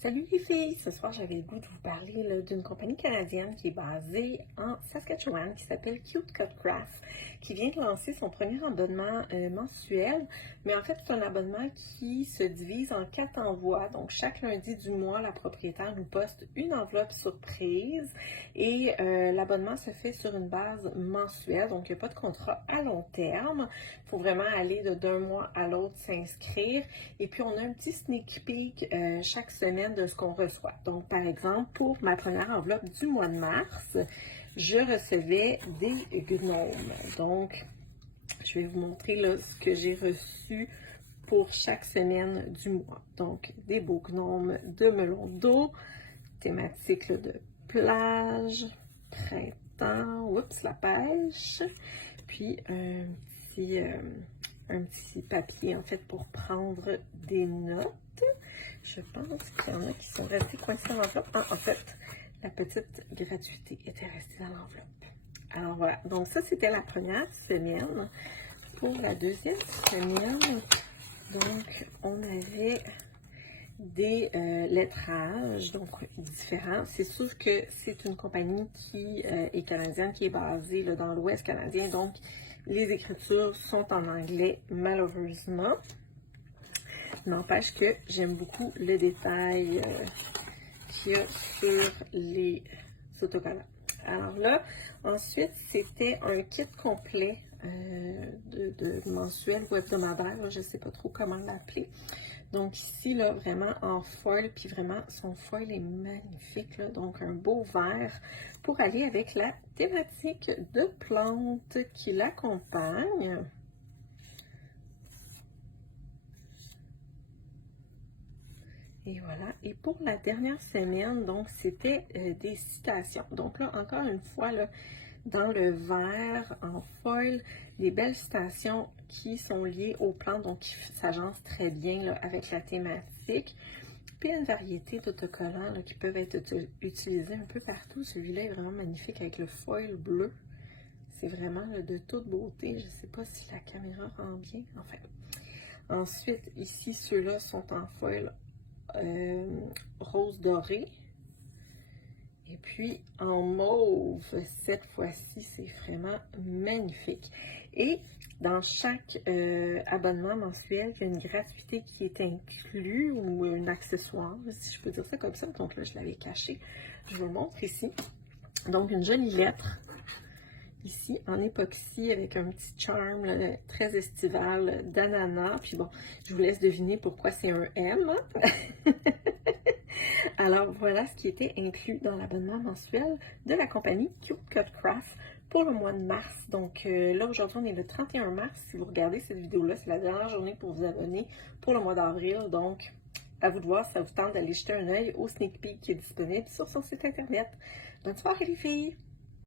Salut les filles! Ce soir, j'avais le goût de vous parler d'une compagnie canadienne qui est basée en Saskatchewan, qui s'appelle Cute Cut Craft, qui vient de lancer son premier abonnement mensuel. Mais en fait, c'est un abonnement qui se divise en 4 envois. Donc, chaque lundi du mois, la propriétaire nous poste une enveloppe surprise et l'abonnement se fait sur une base mensuelle. Donc, il n'y a pas de contrat à long terme. Il faut vraiment aller d'un mois à l'autre s'inscrire. Et puis, on a un petit sneak peek chaque semaine de ce qu'on reçoit. Donc, par exemple, pour ma première enveloppe du mois de mars, je recevais des gnomes. Donc, je vais vous montrer là, ce que j'ai reçu pour chaque semaine du mois. Donc, des beaux gnomes de melon d'eau, thématique là, de plage, printemps, oups, la pêche, puis un petit papier en fait pour prendre des notes. Je pense qu'il y en a qui sont restés coincés dans l'enveloppe. Ah, en fait, la petite gratuité était restée dans l'enveloppe. Alors voilà, donc ça c'était la première semaine. Pour la deuxième semaine, donc on avait des lettrages, donc différents. C'est sûr que c'est une compagnie qui est canadienne, qui est basée là, dans l'Ouest canadien, donc les écritures sont en anglais, malheureusement. N'empêche que j'aime beaucoup le détail qu'il y a sur les autocollants. Alors là, ensuite, c'était un kit complet de mensuel ou hebdomadaire, je ne sais pas trop comment l'appeler. Donc ici, là, vraiment en foil, puis vraiment, son foil est magnifique, là, donc un beau vert pour aller avec la thématique de plantes qui l'accompagne. Et voilà. Et pour la dernière semaine, donc, c'était des citations. Donc là, encore une fois, là, dans le vert, en foil, des belles citations qui sont liées aux plantes, donc qui s'agencent très bien là, avec la thématique. Puis une variété d'autocollants qui peuvent être utilisés un peu partout. Celui-là est vraiment magnifique avec le foil bleu. C'est vraiment là, de toute beauté. Je ne sais pas si la caméra rend bien. Enfin. Ensuite, ici, ceux-là sont en foil rose doré. Et puis en mauve, cette fois-ci, c'est vraiment magnifique. Et dans chaque abonnement mensuel, il y a une gratuité qui est inclue ou un accessoire, si je peux dire ça comme ça. Donc là, je l'avais caché. Je vous le montre ici. Donc, une jolie lettre ici en époxy avec un petit charme là, très estival d'ananas. Puis bon, je vous laisse deviner pourquoi c'est un M. Alors voilà ce qui était inclus dans l'abonnement mensuel de la compagnie Cute Cut Craft pour le mois de mars. Donc là aujourd'hui on est le 31 mars. Si vous regardez cette vidéo-là, c'est la dernière journée pour vous abonner pour le mois d'avril. Donc à vous de voir si ça vous tente d'aller jeter un œil au sneak peek qui est disponible sur son site internet. Bonne soirée les filles!